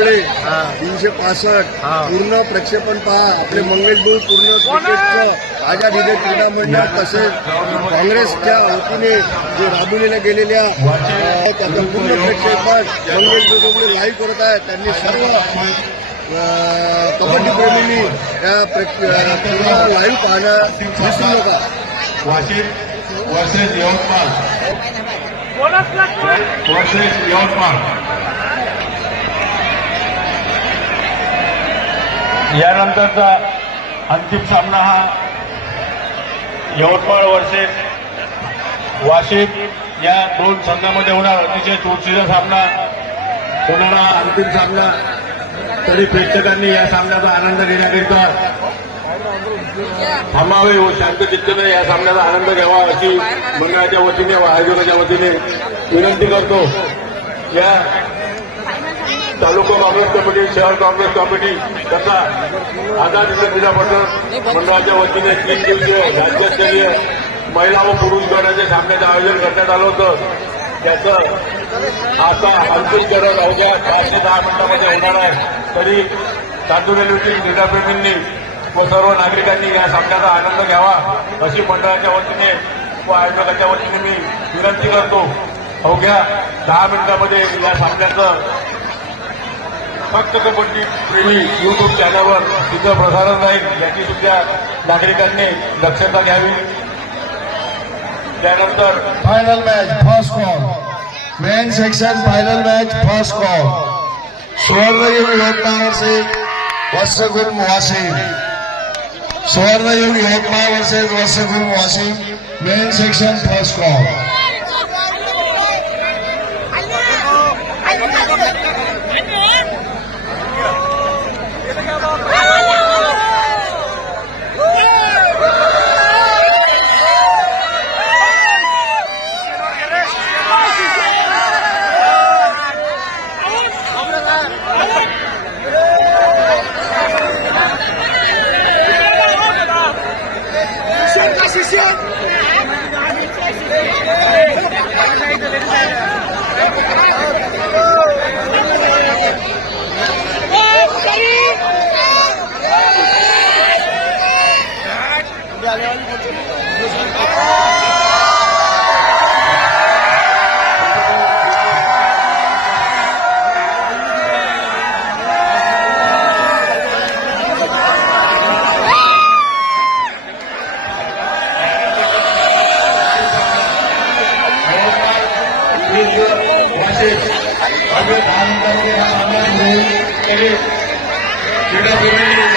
तीनशे पासष्ट. पूर्ण प्रक्षेपण पहा. आपले मंगेशभाऊ पूर्ण क्रिकेटचं आझाद हिंद क्रीडा मंडळ तसेच काँग्रेसच्या वतीने जे राबविलेल्या गेलेल्या त्याचं पूर्ण प्रक्षेपण मंगेशभाऊ लाईव्ह करत आहेत. त्यांनी सर्व कबड्डी प्रेमींनी अं, पूर्ण लाईव्ह पाहणं विसरू नका. वाशिम वर्सेस यवतमाळ. वर्सेस यवतमाळ. यानंतरचा अंतिम सामना हा यवतमाळ वर्सेस वाशिम या दोन संघामध्ये होणार. अतिशय चुरशीचा सामना होणारा अंतिम सामना. तरी प्रेक्षकांनी या सामन्याचा आनंद घेण्याकरिता थांबावे व शांत चित्तने या सामन्याचा आनंद घ्यावा अशी मंडळाच्या वतीने व आयोजकाच्या वतीने विनंती करतो. या तालुका काँग्रेस कमिटी शहर काँग्रेस कमिटी तथा आझाद हिंद क्रीडा मंडळाच्या वतीने तीन दिवसीय राज्यस्तरीय महिला व पुरुष गटाच्या सामन्याचं आयोजन करण्यात आलं होतं. त्याचं आता अंतिम करत अवघ्या चारशे दहा मिनिटांमध्ये होणार आहे. तरी चांदूर क्रीडाप्रेमींनी व सर्व नागरिकांनी या सामन्याचा आनंद घ्यावा अशी मंडळाच्या वतीने व आयोजकाच्या वतीने मी विनंती करतो. अवघ्या दहा मिनिटांमध्ये या सामन्याचं फक्त कबड्डी प्रेमी युट्यूब चॅनलवर तिथं प्रसारण राहील याची सुद्धा नागरिकांनी दक्षता घ्यावी. त्यानंतर final match first call main section final match first call Suvarnayug Yavatmal versus Vatsgul Washim Suvarnayug Yavatmal versus Vatsgul Washim main section first call আমরা ধান করতে আমরা যেটা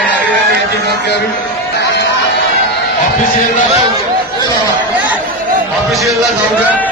ऑफिशियलला जाऊ द्या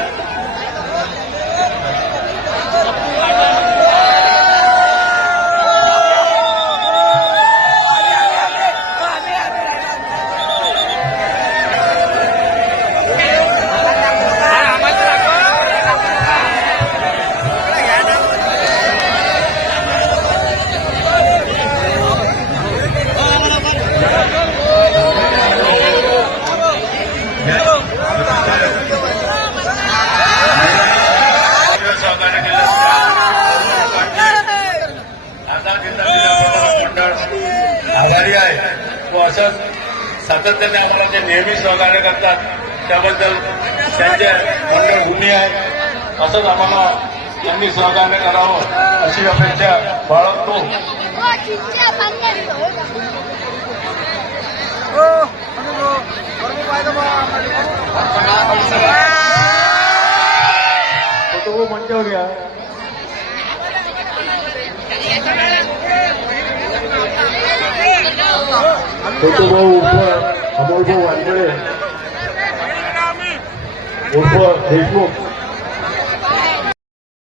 आघाडी आहे तो असंच सातत्याने आम्हाला जे नेहमी सहकार्य करतात त्याबद्दल त्यांचे मंडळभूमी आहे असंच आम्हाला त्यांनी सहकार्य करावं अशी अपेक्षा बाळगतो मंचवर या 我跟你说，我跟你说，我跟你说。